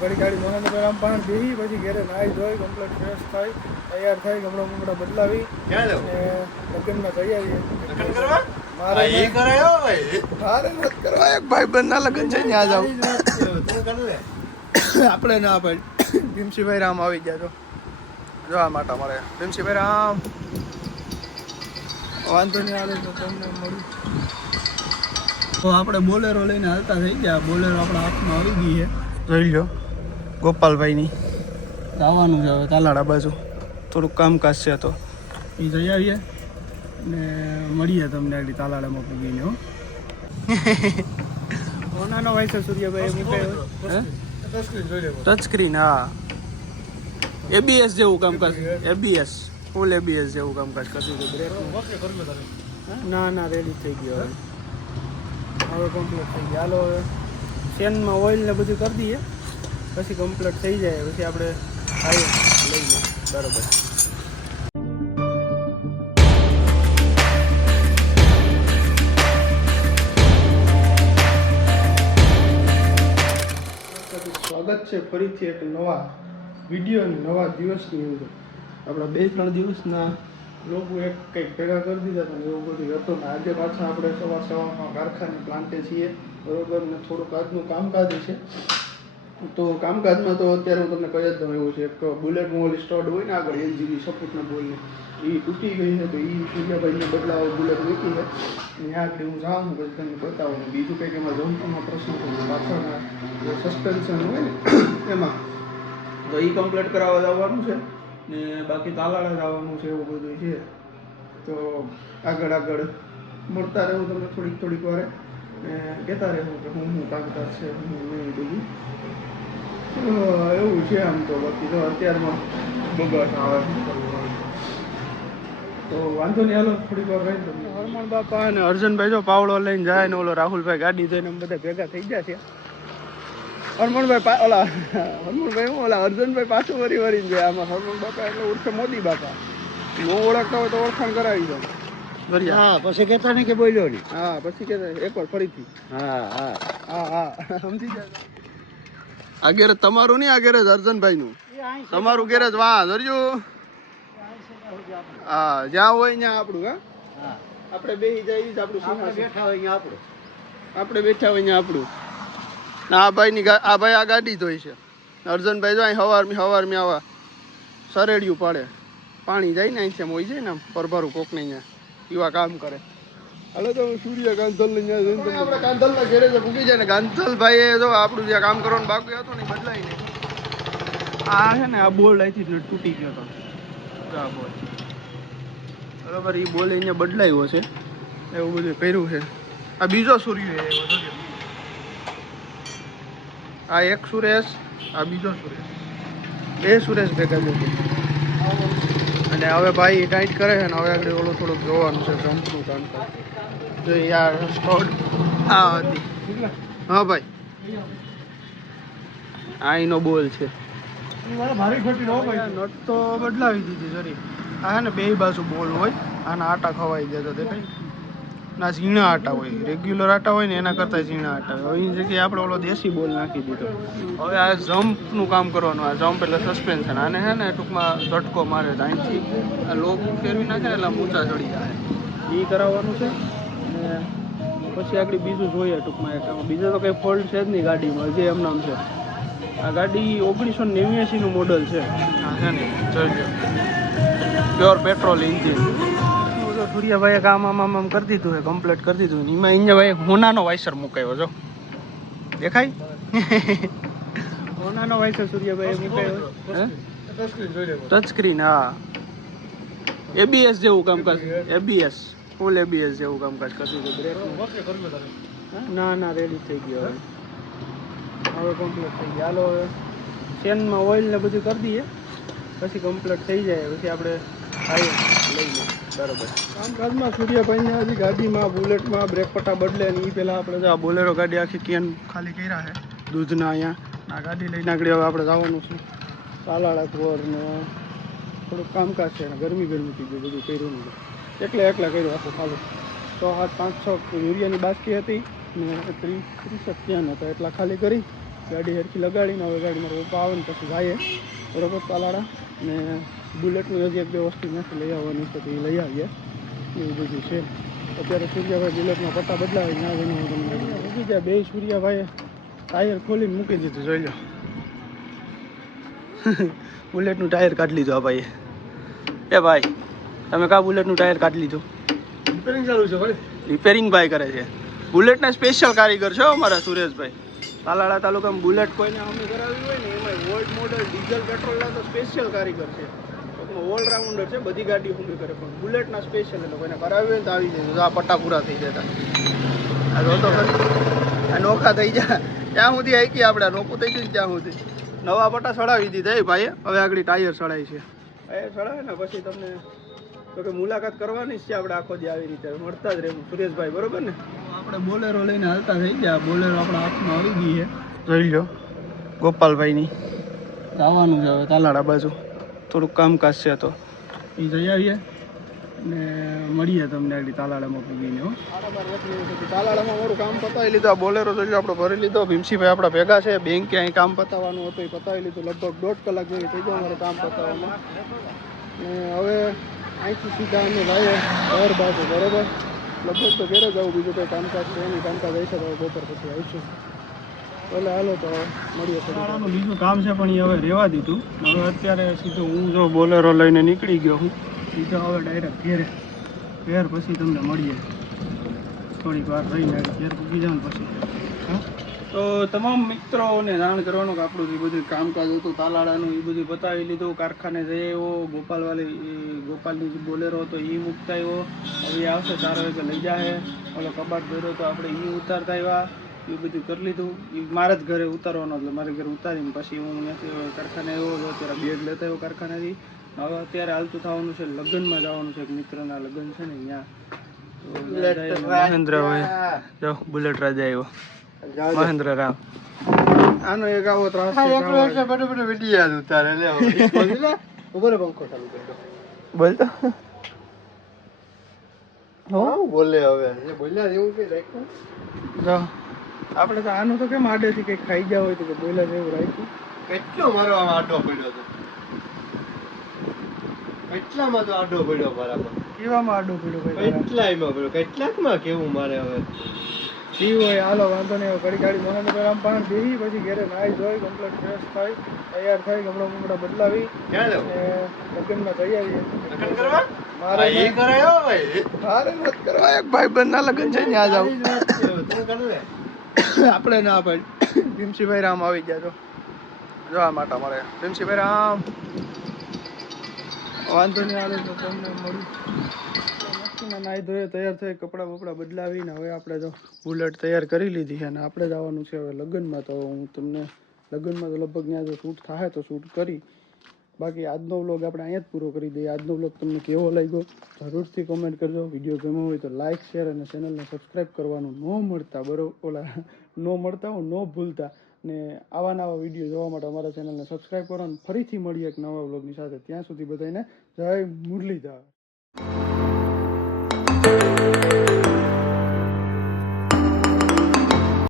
ગાડી મોહન આમ પણ બેહી પછી ઘરે નાહી ધોઈ કમ્પ્લીટ ફ્રેશ થાય તૈયાર થઈ કપડા બદલાવી લગ્નમાં તૈયારી મારે નથી કરવા એક ભાઈ બંધ ના લગ્ન છે ત્યાં જાવ આપણે ના ભાઈ ભીમસિંહભાઈ રામ આવી ગયા તો જોવા માટે અમારે ભીમસિંહભાઈ રામ વાંધો નહીં આવે તો તમને મળ્યું તો આપણે બોલેરો લઈને હાલતા થઈ ગયા બોલેરો આપણા હાથમાં આવી ગઈ છે જોઈ લો ગોપાલભાઈની આવવાનું છે હવે તાલાડા બાજુ થોડુંક કામકાજ છે તો એ જઈ આવીએ ને મળીએ તમને આગળ તાલાડામાં પૂગીને હો નાનો ભાઈ છે સૂર્યભાઈ મૂકે ટચ સ્ક્રીન હા એબીએસ જેવું કામકાજ એબીએસ ફૂલ એબીએસ જેવું કામકાજ કરતું હતું ના રેડી થઈ ગયો હવે કમ્પ્લીટ થઈ ગયા હાલો હવે ચેનમાં ઓઇલ ને બધું કરી દઈએ પછી કમ્પ્લીટ થઈ જાય પછી આપણે આવીએ લઈએ બરાબર સ્વાગત છે ફરીથી એક નવા વિડીયો અને નવા દિવસની અંદર આપણા 2-3 દિવસના લોકો એક કંઈક ભેગા કરી દીધા હતા એવું બધું હતું ને આજે પાછા આપણે સવારમાં કારખાને પ્લાન્ટે છીએ બરોબર ને થોડુંક આજનું કામકાજ છે તો કામકાજમાં તો અત્યારે હું તમને કહી જ દઉં એવું છે એક બુલેટ મોલ સ્ટોર્ડ હોય ને આગળ LGની સપોર્ટના બોલને એ તૂટી ગઈ છે તો એ સૂર્યાભાઈને બદલાવો બુલેટ મૂકી છે ત્યાં આગળ હું જાઉં પછી તમને બતાવું બીજું કંઈક એમાં જમ્પમાં પ્રશ્ન થયો પાછળના જે સસ્પેન્શન હોય ને એમાં તો એ કમ્પ્લીટ કરાવવા જવાનું છે ને બાકી તાલાળા જવાનું છે એવું બધું છે તો આગળ મળતા રહેવું તમને થોડીક વારે ને કહેતા રહેવું કે હું કામકાજ છે હું નહીં બધું એવું છે આમ તો બાકી તો અત્યારમાં બગાડ આવે તો વાંધો નહીં હાલો થોડીક વાર રહી તમને હરમણ બાપા અને અર્જુનભાઈ જો પાવડો લઈને જાય ને ઓલો રાહુલભાઈ ગાડી જોઈને બધા ભેગા થઈ ગયા છે હરમણભાઈ હું અર્જુનભાઈ પાછું વરીને જાય આમાં હરમણ બાપા એટલે ઉર્ફે મોદી બાપા ન ઓળખતા હોય તો ઓળખાણ કરાવી દો હા પછી કહેતા ને કે બોલ્યો નહીં હા પછી કહેતા એકવાર ફરીથી હા સમજી જાય આ ગેરેજ તમારું નહીં આ ગેરેજ અર્જુનભાઈનું તમારું ગેરેજ વાહ જોર્યું હા જ્યાં હોય ત્યાં આપણું હા આપણે બેસી જઈએ જ આપણું બેઠા હોય અહીંયા આપણે બેઠા હોય ત્યાં આપણું આ ભાઈની આ ભાઈ આ ગાડી ધોઈ છે અર્જુનભાઈ જો અહીં હવારમી આવા સરેડિયું પાડે પાણી જાય ને અહીંથી મોઈ જાય ને આમ પરભારું કોકને અહીંયા એવા કામ કરે હાલો તો સૂર્ય ગાંધલ લઈને આપણે ગાંધલના ઘેરે ભૂગી જાય ને ગાંધલભાઈએ જો આપણું જે કામ કરવાનું બાકી હતું ને બદલાઈ નહીં આ છે ને આ બોલ અહીંથી તૂટી ગયો હતો આ બોલ બરાબર એ બોલ અહીંયા બદલાયો છે એવું બધું કર્યું છે આ બીજો સૂર્ય એવો આ એક સુરેશ આ બીજો સુરેશ બે સુરેશ ભેગા છે અને હવે ભાઈ ટાઈટ કરે છે ને હવે આગળ ઓલું થોડુંક જોવાનું છે જમ્પનું કામ જો યાર સ્ટોડ આ હતી હા ભાઈ આ એનો બોલ છે નટ તો બદલાવી દીધી સરી આ છે ને બે બાજુ બોલ હોય આના આટા ખવાઈ જતા દેખાય ના ઝીણા આટા હોય રેગ્યુલર આટા હોય ને એના કરતાં ઝીણા આટા હોય એની જગ્યાએ આપણે ઓલો દેશી બોલ નાખી દીધો હવે આ જમ્પનું કામ કરવાનું આ જમ્પ એટલે સસ્પેન્શન આને છે ને ટૂંકમાં ઝટકો મારે તો અહીંથી આ લોક ફેરવી નાખે એટલે ઊંચા ચડી જાય એ કરાવવાનું છે અને પછી આગળ બીજું જોઈએ ટૂંકમાં એક બીજો તો કંઈ ફોલ્ટ છે જ નહીં ગાડીમાં જે એમ નામ છે આ ગાડી 1989નું મોડલ છે હા છે ને જોઈ પ્યોર પેટ્રોલ એન્જિન સૂર્યાભાઈએ કામ આમ કરી દીધું છે કમ્પ્લીટ કરી દીધું એમાં અહીંયા ભાઈ હોનાનો વાઇસર મુકાયો જો દેખાય હોનાનો વાઇસર સૂર્યાભાઈએ મુકાયો ટચ સ્ક્રીન હા એબીએસ જેવું કામકાજ એબીએસ ફૂલ એબીએસ જેવું કામકાજ કરતું હતું ના રેડી થઈ ગયો હવે કમ્પ્લીટ થઈ ગયા હાલો હવે ચેનમાં ઓઇલ ને બધું કરી દઈએ પછી કમ્પ્લીટ થઈ જાય પછી આપણે આવીએ લઈએ બરાબર કામકાજમાં સૂર્યાભાઈને હજી ગાડીમાં બુલેટમાં બ્રેક પટ્ટા બદલે ને એ પહેલાં આપણે આ બોલેરો ગાડી આખી કેન ખાલી કર્યા છે દૂધના અહીંયા આ ગાડી લઈને આગળ હવે આપણે જવાનું છે તાલાળા ધોર ને થોડુંક કામકાજ છે ને ગરમી થઈ ગયું બધું કર્યું નહીં એકલા કર્યું આખું ખાલી 6-7-5-6 યુરિયાની બાસ્કી હતી ને 30 ત્યાં હતા એટલા ખાલી કરી ગાડી હરખી લગાડીને હવે ગાડી મારા પપ્પા આવે ને પછી જાય બરોબર તાલાળા. ને બુલેટની હજી એક બે વસ્તુ નથી લઈ આવવાની છે તો એ લઈ આવીએ એવું બધું છે. અત્યારે સૂર્યાભાઈ બુલેટમાં પટ્ટા બદલાવે ના જઈને હું તમને મૂકી જાય. બે સૂર્યાભાઈએ ટાયર ખોલીને મૂકી દીધું જોઈ લો. બુલેટનું ટાયર કાઢી લીધું આ ભાઈએ. એ ભાઈ તમે કા બુલેટનું ટાયર કાઢી લીધું? રિપેરિંગ ચાલુ છે ભાઈ. રિપેરિંગ ભાઈ કરે છે. બુલેટના સ્પેશિયલ કારીગર છે અમારા સુરેશભાઈ. તાલાળા તાલુકામાં બુલેટ કોઈને અમે કરાવી હોય ને એમાં ઓલ્ડ મોડલ ડીઝલ પેટ્રોલના તો સ્પેશિયલ કારીગર છે. ઓલરાઉન્ડર છે, બધી ગાડી ઊંધી કરે પણ બુલેટના સ્પેશિયલ એટલે કોઈને કરાવી હોય ને તો આવી જાય. આ પટ્ટા પૂરા થઈ જતા આ જોતો આ નોખા થઈ જાય ત્યાં સુધી આઈકી આપણે નોખું થઈ ગયું ને ત્યાં સુધી નવા પટ્ટા સડાવી દીધા એ ભાઈએ. હવે આગળ ટાયર સડાય છે. ટાયર સડાવે ને પછી તમને તો કે મુલાકાત કરવાની જ છે આપણે આખો દી આવી રીતે મળતા જ રહેવું સુરેશભાઈ બરોબર ને. આપણે બોલેરો લઈને હાલતા થઈ ગયા. બોલેરો આપણા હાથમાં આવી ગઈ છે જોઈ લો ગોપાલભાઈની. જવાનું છે હવે તાલાળા બાજુ થોડુંક કામકાજ છે તો એ જઈ આવીએ ને મળીએ તમને આગળ તાલાળામાં પૂગીને. હો તાલાળામાં મારું કામ પતાવી લીધું. આ બોલેરો જોઈ લો આપણે ભરી લીધો. ભીમસીભાઈ આપણા ભેગા છે. બેંકે અહીં કામ પતાવવાનું હતું એ પતાવી લીધું. લગભગ 1.5 કલાક જેવી થઈ જાય મારે કામ પતાવવામાં. ને હવે અહીંથી સીધા અમે લાવીએ ઘર બાજુ બરોબર. લગભગ તો ઘરે જ આવું, બીજું કંઈ કામકાજ છે એની કામકાજ હશે તો બપોર પછી આવીશું. એટલે હાલો તો મળીએ. તાલાળાનું બીજું કામ છે પણ એ હવે રહેવા દીધું. હવે અત્યારે સીધો હું જો બોલેરો લઈને નીકળી ગયો હું સીધો હવે ડાયરેક્ટ ઘેર પછી તમને મળીએ. થોડીક વાર રહીને ઘેર પૂકી જાઉં પછી. હા તો તમામ મિત્રોને જાણ કરવાનું કે આપણું જે બધું કામકાજ હતું તાલાળાનું એ બધું બતાવી લીધું. કારખાને જઈ આવ્યો. ગોપાલની જે બોલેરો હતો એ મૂકતા આવ્યો. હવે એ આવશે 4 વાગે લઈ જાય. ઓલો કબાટ ભર્યો તો આપણે એ ઉતારતા આવ્યા. એ બધું કરી લીધું. એ મારા જ ઘરે ઉતારવાનો એટલે મારે ઘરે ઉતારીને પછી હું ત્યાંથી કારખાને આવ્યો. અત્યારે બેગ લેતા આવ્યો કારખાનેથી. હવે અત્યારે હાલતું થવાનું છે લગ્નમાં જવાનું છે. એક મિત્રના લગ્ન છે ને અહીંયા મહેન્દ્ર ભાઈ જો બુલેટ રાજા આવ્યો મહેન્દ્ર રામ. આનો એક આવો ત્રાસ છે. બોલતો બોલે હવે બોલ્યા એવું કઈ રાખ્યું જો આપણે તો આનું તો કેમ આડેથી કંઈક ખાઈ ગયા હોય તો કે બોલા જેવું રાખ્યું. કેટલો મારો આમ આડો પડ્યો હતો. કેટલામાં તો આડો પડ્યો બરાબર. કેવામાં આડો પીડો ભાઈ કેટલાયમાં પડ્યો. કેટલાકમાં કેવું મારે હવે જી હોય. હાલો વાંધો નહીં. હવે ઘડી ગાડી મહેન્દ્ર રામ પાણ બેસી પછી ઘરે નાહી ધોઈ કમ્પ્લીટ ફ્રેશ થાય તૈયાર થઈ કપડા બપડા બદલાવી ક્યાં લેવું લગ્નમાં જઈ આવીએ. લગ્ન કરવા મારે એ કરાયો ભાઈ. મારે નથી કરવા. એક ભાઈ ના લગ્ન છે ત્યાં જાવ તું કર લે. આપણે ના પાડી. ભીમસીભાઈ રામ આવી ગયા તો જો આ માટે મળે ભીમસીભાઈ રામ. વાંધો નહીં. હાલે તો તમને મળ્યું. નાહી ધોઈએ તૈયાર થઈ કપડાં બપડા બદલાવીને હવે આપણે તો બુલેટ તૈયાર કરી લીધી છે અને આપણે જવાનું છે હવે લગ્નમાં. તો હું તમને લગ્નમાં તો લગભગ ત્યાં જો શૂટ થાય તો શૂટ કરી. બાકી આજનો વ્લોગ આપણે અહીંયા જ પૂરો કરી દઈએ. આજનો વ્લોગ તમને કેવો લાગ્યો જરૂરથી કોમેન્ટ કરજો. વિડીયો ગમ્યો હોય તો લાઇક શેર અને ચેનલને સબસ્ક્રાઈબ કરવાનું ન ભૂલતા ને આવા નવા વિડીયો જોવા માટે અમારા ચેનલને સબસ્ક્રાઈબ કરવાનું. ફરીથી મળીએ એક નવા વ્લોગની સાથે. ત્યાં સુધી બધાને જય મુરલીધર.